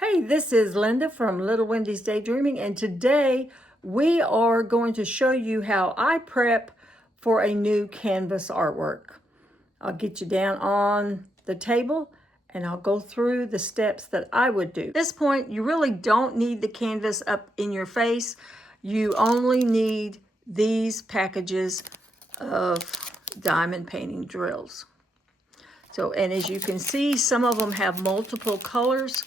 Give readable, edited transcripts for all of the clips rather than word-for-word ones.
Hey, this is Linda from Little Wendy's Daydreaming, and today we are going to show you how I prep for a new canvas artwork. I'll get you down on the table and I'll go through the steps that I would do. At this point, you really don't need the canvas up in your face. You only need these packages of diamond painting drills. So, and as you can see, some of them have multiple colors.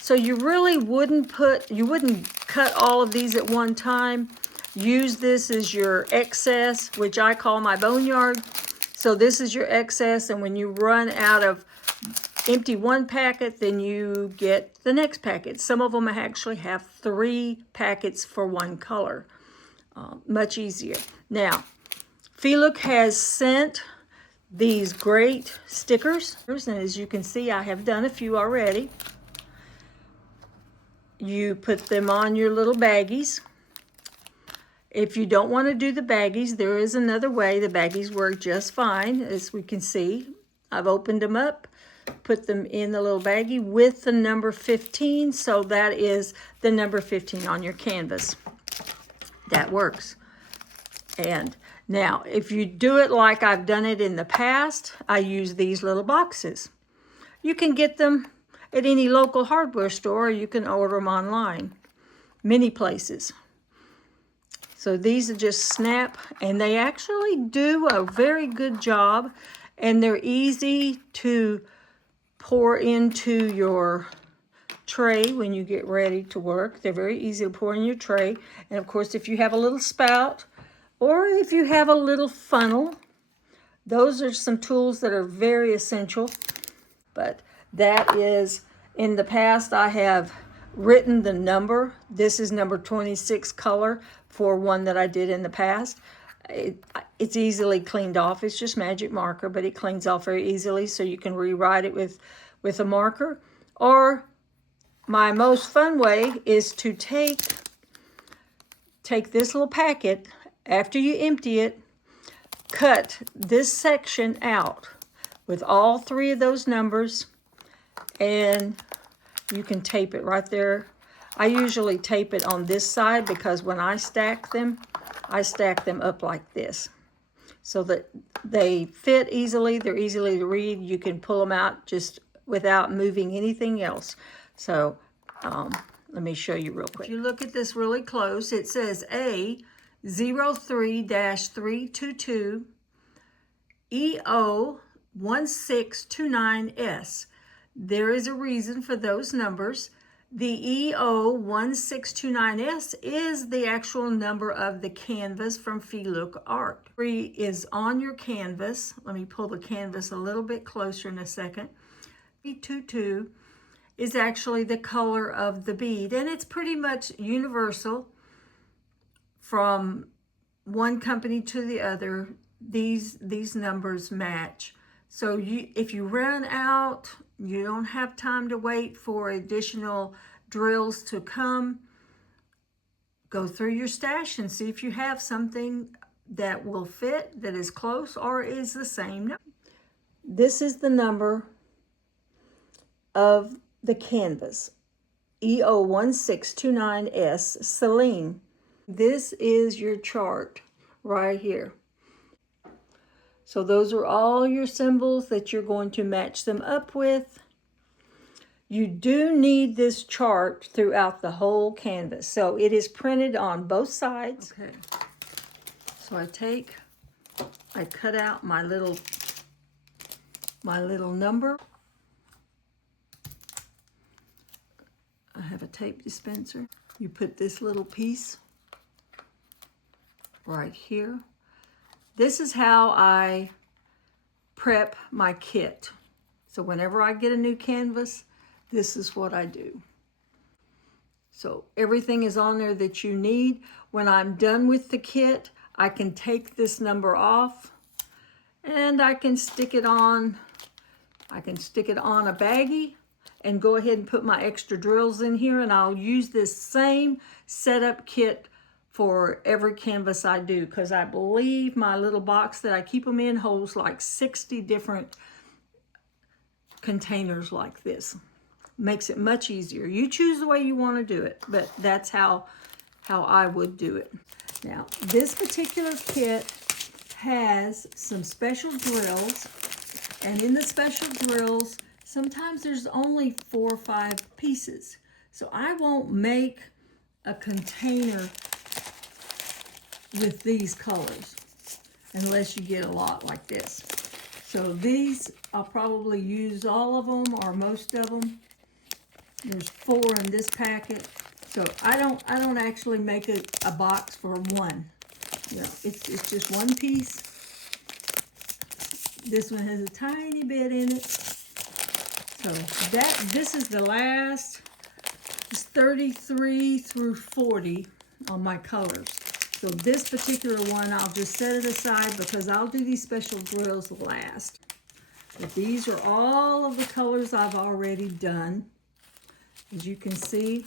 So you really wouldn't cut all of these at one time. Use this as your excess, which I call my boneyard. So this is your excess, and when you run out of empty one packet, then you get the next packet. Some of them actually have 3 packets for one color. Much easier. Now, Filook has sent these great stickers, and as you can see, I have done a few already. You put them on your little baggies. If you don't want to do the baggies, there is another way. The baggies work just fine, as we can see. I've opened them up, put them in the little baggie with the number 15, so that is the number 15 on your canvas. That works. And now, if you do it like I've done it in the past, I use these little boxes. You can get them at any local hardware store, or you can order them online, many places. So these are just snap, and they actually do a very good job, and they're easy to pour into your tray when you get ready to work. They're very easy to pour in your tray. And of course, if you have a little spout, or if you have a little funnel, those are some tools that are very essential. But that is, in the past, I have written the number. This is number 26 color for one that I did in the past. It's easily cleaned off. It's just magic marker, but it cleans off very easily, so you can rewrite it with a marker. Or my most fun way is to take this little packet, after you empty it, cut this section out with all 3 of those numbers, and you can tape it right there. I usually tape it on this side because when I stack them up like this so that they fit easily. They're easily to read. You can pull them out just without moving anything else. So let me show you real quick. If you look at this really close, it says A03-322 EO1629S. There is a reason for those numbers. The EO1629S is the actual number of the canvas from Filook Art. 3 is on your canvas. Let me pull the canvas a little bit closer in a second. 322 is actually the color of the bead, and it's pretty much universal from one company to the other. These numbers match. So if you run out, you don't have time to wait for additional drills to come, go through your stash and see if you have something that will fit, that is close or is the same. This is the number of the canvas, EO1629S Celine. This is your chart right here. So those are all your symbols that you're going to match them up with. You do need this chart throughout the whole canvas. So it is printed on both sides. Okay. So I cut out my little number. I have a tape dispenser. You put this little piece right here. This is how I prep my kit. So whenever I get a new canvas, this is what I do. So everything is on there that you need. When I'm done with the kit, I can take this number off and I can stick it on. I can stick it on a baggie and go ahead and put my extra drills in here, and I'll use this same setup kit for every canvas I do, because I believe my little box that I keep them in holds like 60 different containers like this. makes it much easier. You choose the way you want to do it, but that's how I would do it. Now, this particular kit has some special drills, and in the special drills, sometimes there's only 4 or 5 pieces. So I won't make a container with these colors unless you get a lot like this. So these, I'll probably use all of them or most of them. There's 4 in this packet. So I don't actually make a box for one. You know, it's just one piece. This one has a tiny bit in it. So this is the last. It's 33 through 40 on my colors. So this particular one, I'll just set it aside because I'll do these special drills last. But these are all of the colors I've already done. As you can see,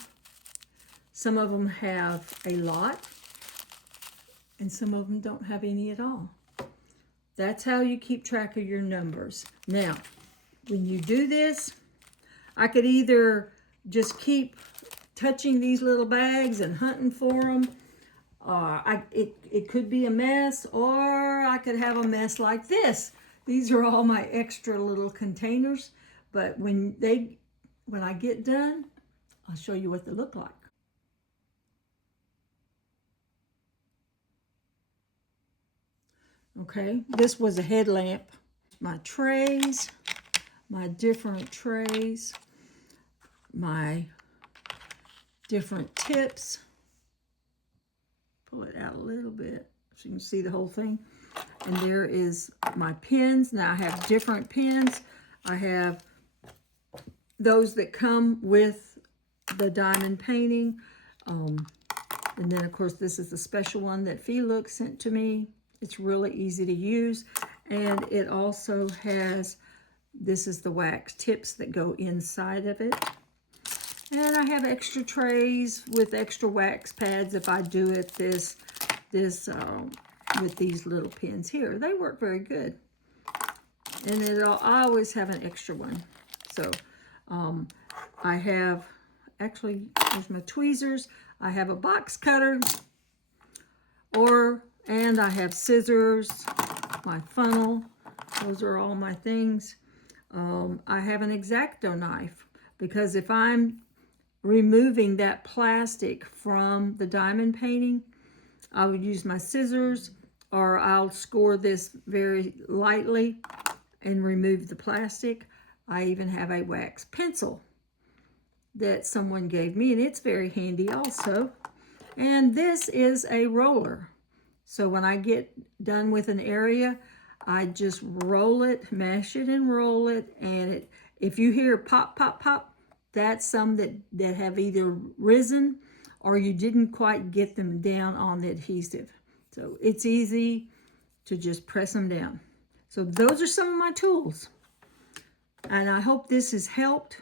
some of them have a lot, and some of them don't have any at all. That's how you keep track of your numbers. Now, when you do this, I could either just keep touching these little bags and hunting for them. It could be a mess, or I could have a mess like this. These are all my extra little containers, but when I get done, I'll show you what they look like. Okay, this was a headlamp. My trays, my different trays, my different tips. Pull it out a little bit so you can see the whole thing. And there is my pins. Now I have different pins. I have those that come with the diamond painting. And then of course this is the special one that Felix sent to me. It's really easy to use. And it also has, this is the wax tips that go inside of it. And I have extra trays with extra wax pads if I do it with these little pins here. They work very good. And I always have an extra one. So I have, actually, there's my tweezers. I have a box cutter, and I have scissors, my funnel. Those are all my things. I have an X-Acto knife because if I'm removing that plastic from the diamond painting, I would use my scissors, or I'll score this very lightly and remove the plastic. I even have a wax pencil that someone gave me, and it's very handy also. And this is a roller. So when I get done with an area, I just roll it, mash it and roll it. And if you hear pop, pop, pop, that's some that have either risen or you didn't quite get them down on the adhesive. So it's easy to just press them down. So those are some of my tools. And I hope this has helped.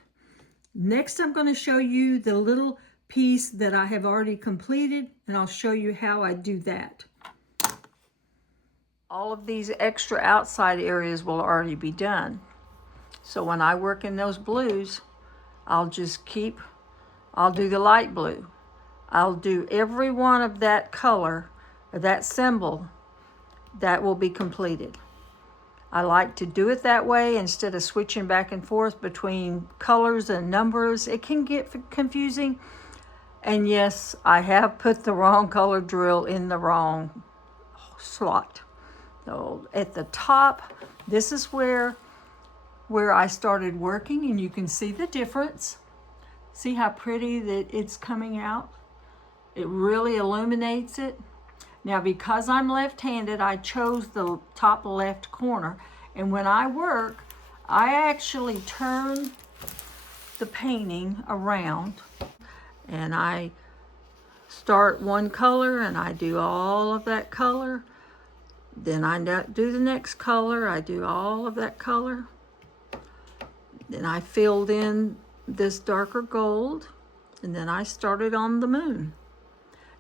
Next, I'm going to show you the little piece that I have already completed, and I'll show you how I do that. All of these extra outside areas will already be done. So when I work in those blues, I'll do the light blue. I'll do every one of that color, or that symbol, that will be completed. I like to do it that way instead of switching back and forth between colors and numbers. It can get confusing. And yes, I have put the wrong color drill in the wrong slot. So at the top, this is where I started working, and you can see the difference. See how pretty that it's coming out? It really illuminates it. Now, because I'm left-handed, I chose the top left corner. And when I work, I actually turn the painting around. And I start one color, and I do all of that color. Then I do the next color. I do all of that color. Then I filled in this darker gold. And then I started on the moon.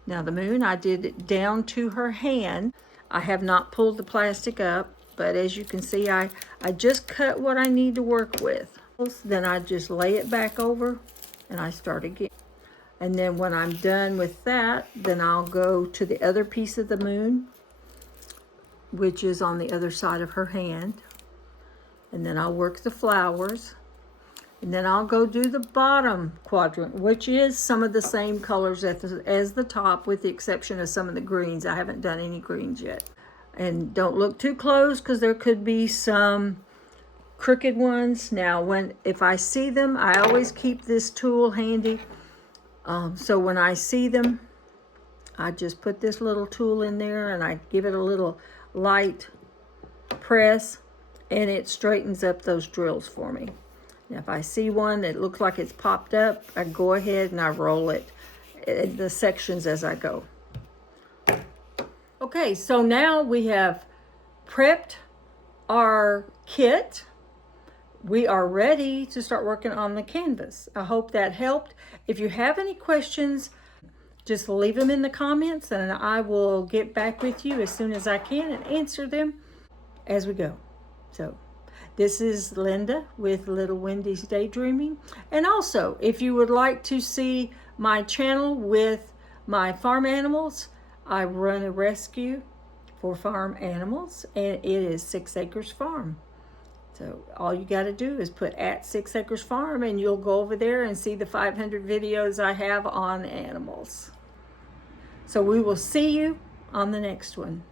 Now the moon, I did it down to her hand. I have not pulled the plastic up, but as you can see, I just cut what I need to work with. Then I just lay it back over and I start again. And then when I'm done with that, then I'll go to the other piece of the moon, which is on the other side of her hand. And then I'll work the flowers. And then I'll go do the bottom quadrant, which is some of the same colors as the top, with the exception of some of the greens. I haven't done any greens yet. And don't look too close, because there could be some crooked ones. Now, if I see them, I always keep this tool handy. So when I see them, I just put this little tool in there and I give it a little light press, and it straightens up those drills for me. Now, if I see one that looks like it's popped up, I go ahead and I roll it in the sections as I go. Okay, so now we have prepped our kit. We are ready to start working on the canvas. I hope that helped. If you have any questions, just leave them in the comments and I will get back with you as soon as I can and answer them as we go. So this is Linda with Little Wendy's Daydreaming. And also, if you would like to see my channel with my farm animals, I run a rescue for farm animals, and it is 6 Acres Farm. So all you got to do is put at 6 Acres Farm and you'll go over there and see the 500 videos I have on animals. So we will see you on the next one.